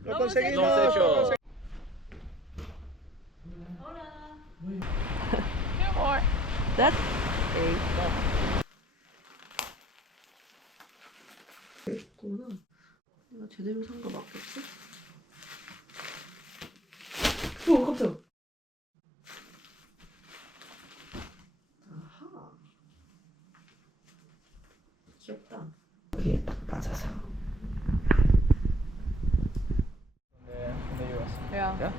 hecho. Lo conseguimos. Lo hemos hecho. That's 이거구나. 내가 제대로 산 거 맞겠지? 오 깜짝. 아하. 귀엽다. 여기에 딱 맞아서. Yeah.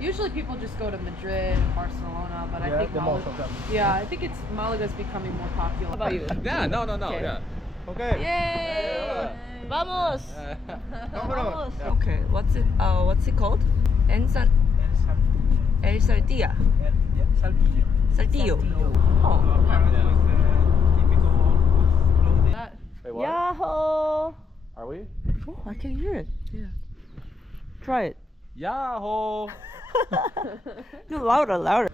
Usually people just go to Madrid, Barcelona, but I think I think it's Malaga's becoming more popular. How about you? Yeah, no, Okay. yeah. Okay. Yay! Vamos! Vámonos. Okay, what's it called? El Saltillo. Saltillo. Oh. Wait, what? Yahoo! Are we? Oh, I can hear it. Yeah. Try it. Yahoo! No, louder.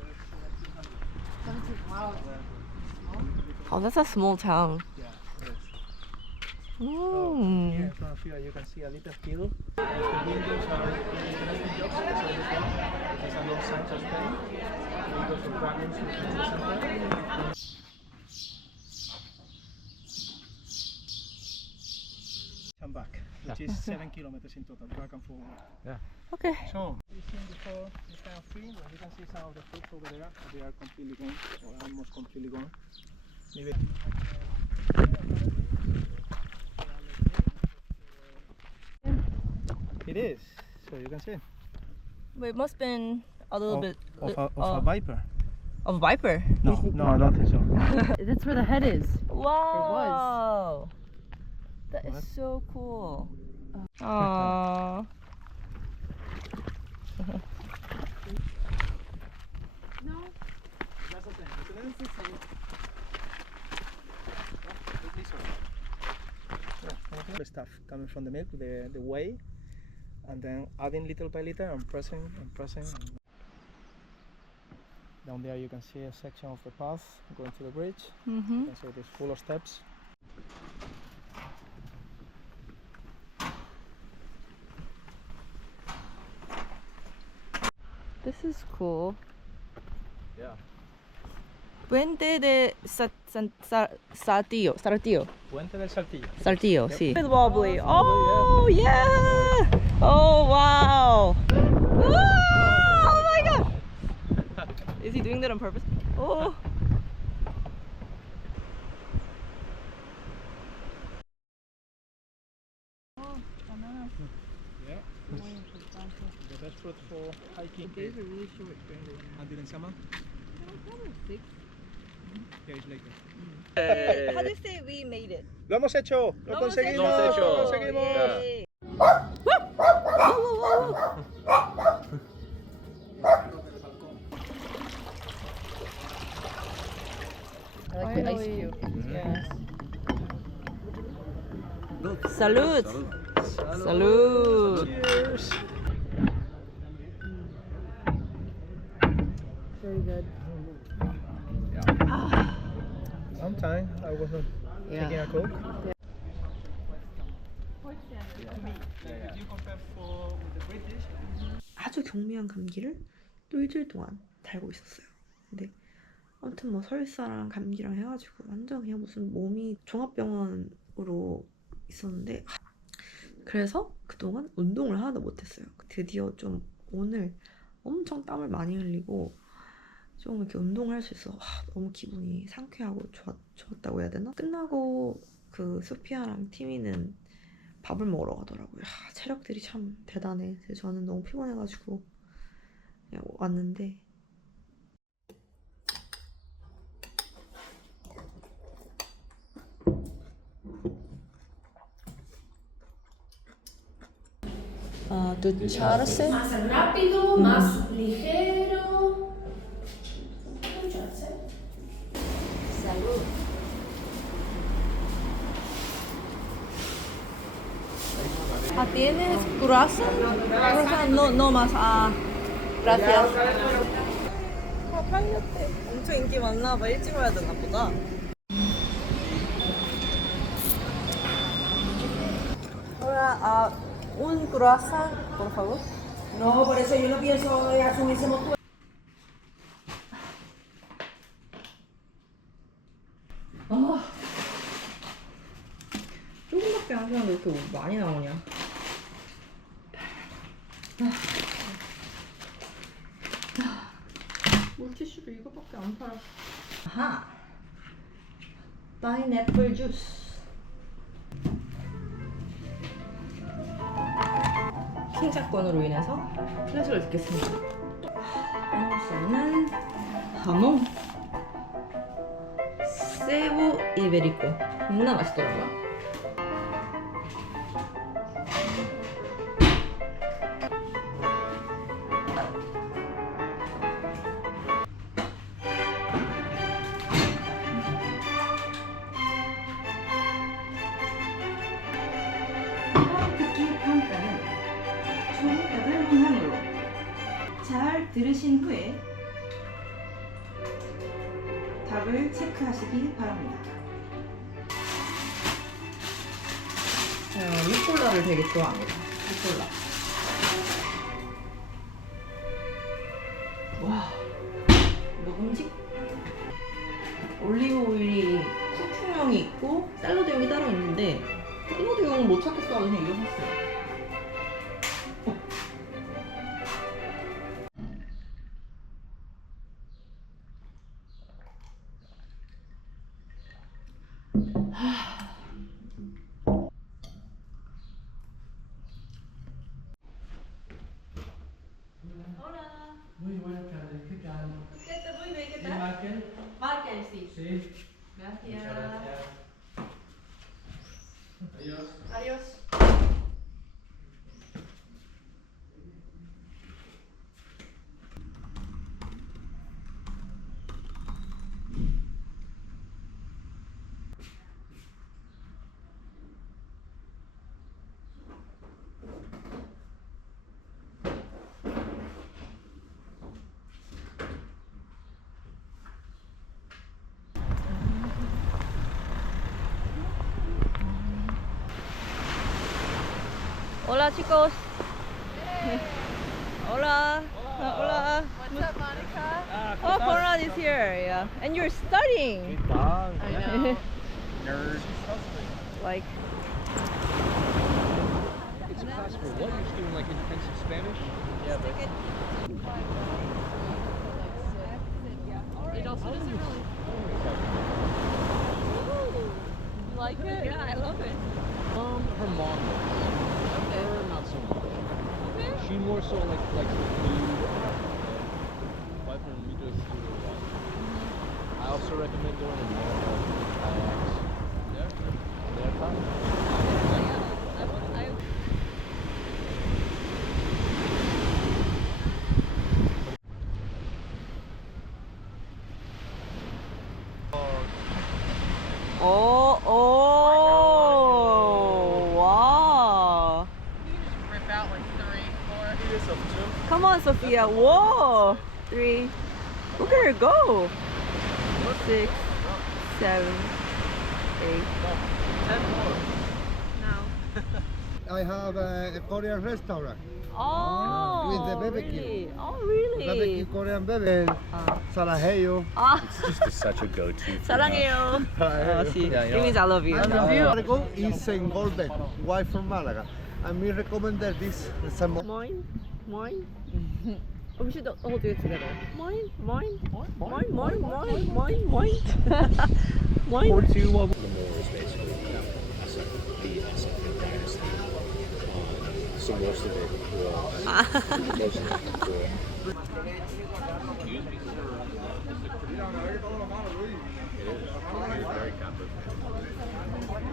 Oh, that's a small town. Mm. Here in front of you can see a little hill. The buildings are interesting jobs. This is a long sign of Spain. We go to Dragons Center. Come back, which is 7 kilometers in total, back and forward. Okay. So, you've seen before this kind of tree, where you can see some of the fruits over there, but they are completely gone, or almost completely gone. Maybe it is, so you can see. But it must have been a little bit Of a viper. of a viper. No, I don't think so. That's where the head is. Wow. That is What? so cool. Aww. No. That's the same, isn't it? It's the same. The stuff coming from the milk, the whey, and then adding little by little and pressing and pressing. Down there you can see a section of the path going to the bridge. Mm-hmm. You can see it is full of steps. This is cool. Yeah. Puente de Saltillo. Puente del Saltillo. Saltillo, Yep. sí. It's wobbly. Oh, yeah. Oh, wow. Oh my god. Is he doing that on purpose? Oh. Yeah. The best fruit for hiking. These are really short. Until in summer. Yeah, it's later. How do you say we made it? Lo hemos hecho. Lo conseguimos. Lo hemos hecho. Lo conseguimos. Yay. I like the ice cube. Yes. Salud. Salud. Cheers. Very good. Sometime I was not taking a coke. Did you compare with the British? 아주 경미한 감기를 또 일주일 동안 달고 있었어요. 근데 아무튼 뭐 설사랑 감기랑 해가지고 완전 그냥 무슨 몸이 종합병원으로 있었는데 그래서 그동안 운동을 하나도 못했어요. 드디어 좀 오늘 엄청 땀을 많이 흘리고 좀 이렇게 운동을 할 수 있어서 너무 기분이 상쾌하고 좋았다고 해야 되나? 끝나고 그 소피아랑 티미는 밥을 먹으러 가더라고요. 체력들이 참 대단해. 그래서 저는 너무 피곤해가지고 그냥 왔는데 ducharse. Más rápido, más ligero. Ducharse. Salud. ¿Tienes croissant? Croissant no más. Gracias. 팔렸대. 엄청 인기 많나 봐. 일찍 와야 되나 보다. Ahora, Un croissant, por favor. No, por eso yo no pienso asumírsemos tú. 조금밖에 안 사는데 왜 이렇게 많이 나오냐? 물티슈도 이거밖에 안 팔아. 아하. 파인애플 주스. 킹 사건으로 인해서 클래식을 듣겠습니다. 빼놓을 수 없는 하몽. 세보 이베리코. 겁나 맛있더라고요. 특히 평가는 총 8문항으로 잘 들으신 후에 답을 체크하시기 바랍니다. 루꼴라를 되게 좋아합니다. 루꼴라. 와, 먹음직? 올리브 오일이 쿠킹용이 있고 샐러드용이 따로 있는데 샐러드용은 못 찾겠어 그냥 이거 샀어요. Muy buenas tardes, ¿qué tal? Muy bien, ¿qué ¿Y Michael? Michael, sí. Sí. Gracias. Muchas gracias. Adiós. Adiós. Hola chicos. Hola. Hola. What's up, Monica? Oh, Conrad is here. Yeah. And you're studying. I know. Nerd. Like It's a class for what? You're just doing like intensive Spanish? Yeah, but It also doesn't really. You like it? Yeah, I love it. her mom was. Her not so much. She more so like likes the food. But we just do it a lot. I also recommend going to more kayaks. They're fun. wow. Rip out like 3, 4. Come on, Sophia. Whoa. 3. Look at her go. 6, 7, 8. I have a Korean restaurant. Oh, With the barbecue. really? Oh, really? Barbecue Korean barbecue. Salaheyo. Ah, Such a go-to. 사랑해요. See, Yeah, it means I love you. And Margo is in Golden, wife from Malaga. And we recommend that this some Mine, mine. Oh, we should all do it together. Mine, mine, mine, mine, mine, mine, mine. Mine. 4-2 1. The Moors basically beat the Second Dynasty. So most of it was Very complicated.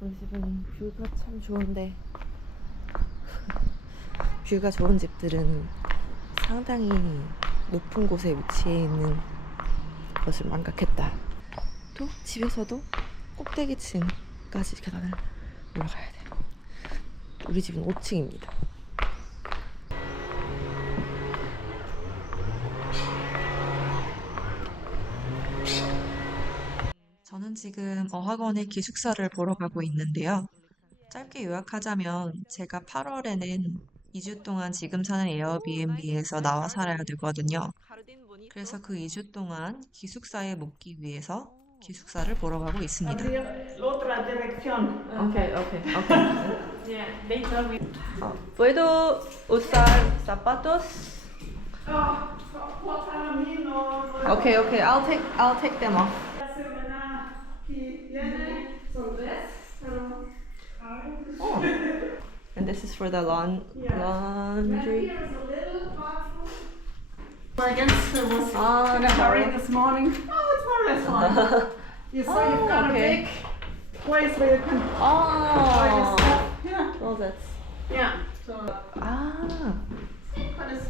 우리 집은 뷰가 참 좋은데 뷰가 좋은 집들은 상당히 높은 곳에 위치해 있는 것을 망각했다. 또 집에서도 꼭대기층까지 계단을 올라가야 돼. 우리 집은 5층입니다. 저는 지금 어학원의 기숙사를 보러 가고 있는데요. 짧게 요약하자면 제가 8월에는 2주 동안 지금 사는 에어비앤비에서 나와 살아야 되거든요. 그래서 그 2주 동안 기숙사에 묵기 위해서 기숙사를 보러 가고 있습니다. Okay, okay, okay. Yeah, they tell me. ¿Puedo usar zapatos? Okay, okay, I'll take them off. Oh. And this is for the laundry. I guess it was Ah, in a hurry sorry. this morning. Oh, it's more or less fine. You saw you've got okay. a big place where you can buy your Oh, stuff. Yeah. well that's. Yeah. So, Ah. that is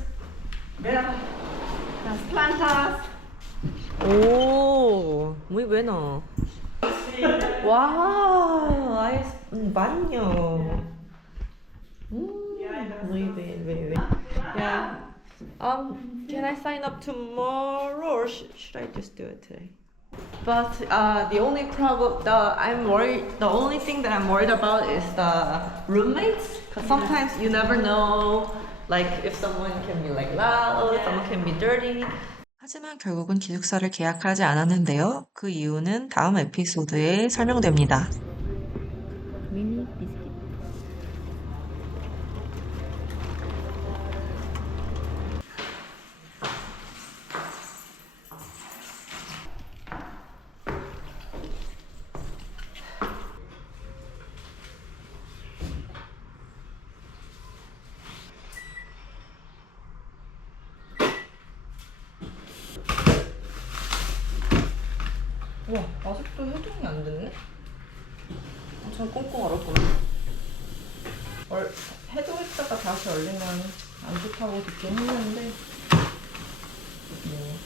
there. Las plantas. 오, muy bueno. Wow, baño. Muy bien, muy bien. Yeah. Can I sign up tomorrow or should I just do it today? But the only problem, the only thing that I'm worried about is the roommates. Because sometimes you never know, like if someone can be like loud, someone can be dirty. 하지만 결국은 기숙사를 계약하지 않았는데요. 그 이유는 다음 에피소드에 설명됩니다. 미니 비스킷. 와, 아직도 해동이 안 됐네? 엄청 꽁꽁 얼었구나. 해동했다가 다시 얼리면 안 좋다고 듣긴 했는데, 뭐.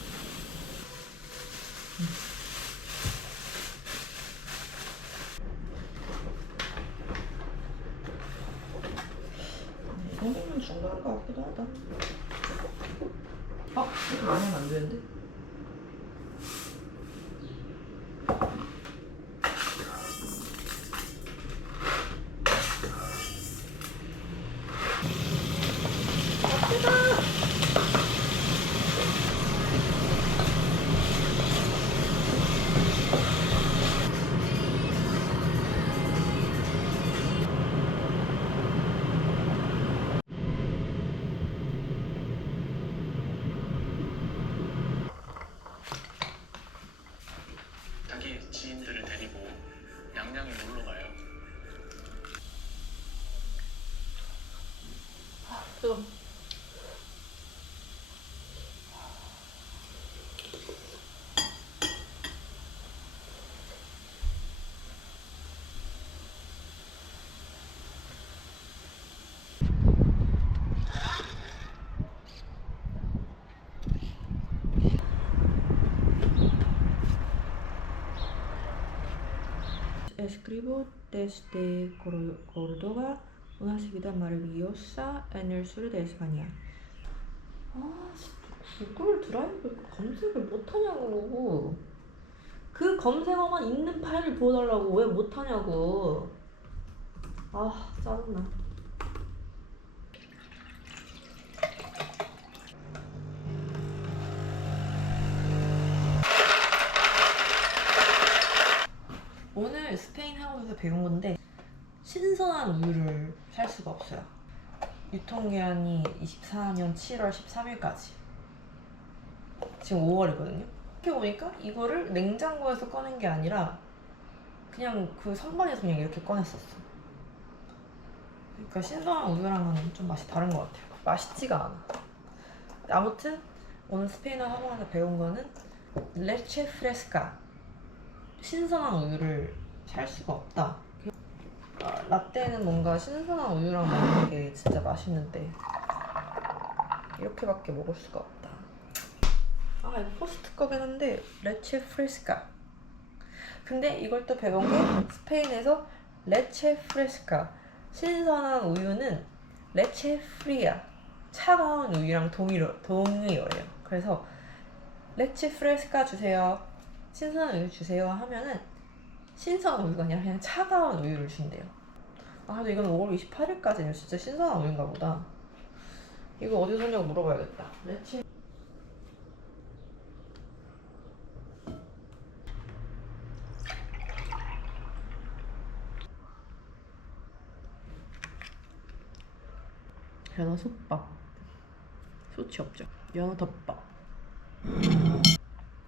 이 정도면 중간인 것 같기도 하다. 이거 많이 하면 안 되는데? 자기 지인들을 데리고 양양에 놀러 가요. 뜨거. Escribo desde Córdoba una vida maravillosa en el sur de España. 구글 드라이브 검색을 못하냐고. 그 검색어만 있는 파일을 보여달라고 왜 못하냐고. 짜증나. 오늘 스페인 학원에서 배운 건데 신선한 우유를 살 수가 없어요. 유통기한이 24년 7월 13일까지. 지금 5월이거든요. 이렇게 보니까 이거를 냉장고에서 꺼낸 게 아니라 그냥 그 선반에서 그냥 이렇게 꺼냈었어. 그러니까 신선한 우유랑은 좀 맛이 다른 것 같아요. 맛있지가 않아. 아무튼 오늘 스페인어 학원에서 배운 거는 레체 프레스카, 신선한 우유를 살 수가 없다. 라떼는 뭔가 신선한 우유랑 먹는 게 진짜 맛있는데 이렇게밖에 먹을 수가 없다. 이거 포스트 거긴 한데 레체 프레스카. 근데 이걸 또 배운 게 스페인에서 레체 프레스카, 신선한 우유는 레체 프리아, 차가운 우유랑 동의어예요. 그래서 레체 프레스카 주세요, 신선한 우유 주세요 하면은 신선한 우유가 아니라 그냥 차가운 우유를 준대요. 아, 근데 이건 5월 28일까지는 진짜 신선한 우유인가 보다. 이거 어디서 샀냐고 물어봐야겠다. 며칠? 연어 솥밥. 소치 없죠. 연어 덮밥.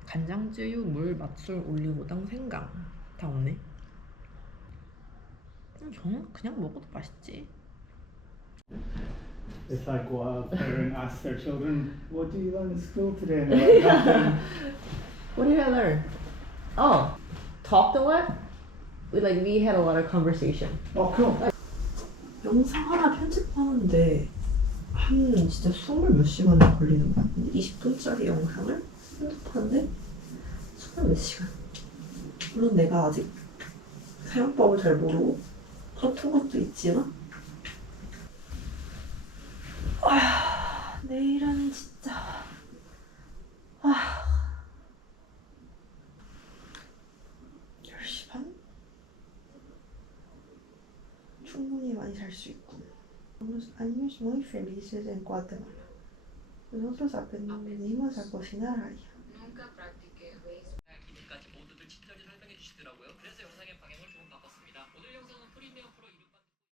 간장쯔유, 물, 맛술, 올리고당, 생강. 다 없네. 저는 그냥 먹어도 맛있지. If I go out there and ask their children, what do you learn in school today? And they're like, nothing. What did I learn? Oh, talked a lot. We had a lot of conversation. Oh, cool. 영상 하나 편집하는데 한 진짜 20몇 시간이 걸리는 것 같은데 20분짜리 영상을 편집하는데 20몇 시간. 물론 내가 아직 사용법을 잘 모르고 서툰 것도 있지만 내일은 진짜 10시 반? 충분히 많이 잘 수 있고. Unos años muy felices en Guatemala. Nosotros aprendimos a cocinar allá. Nunca practiqué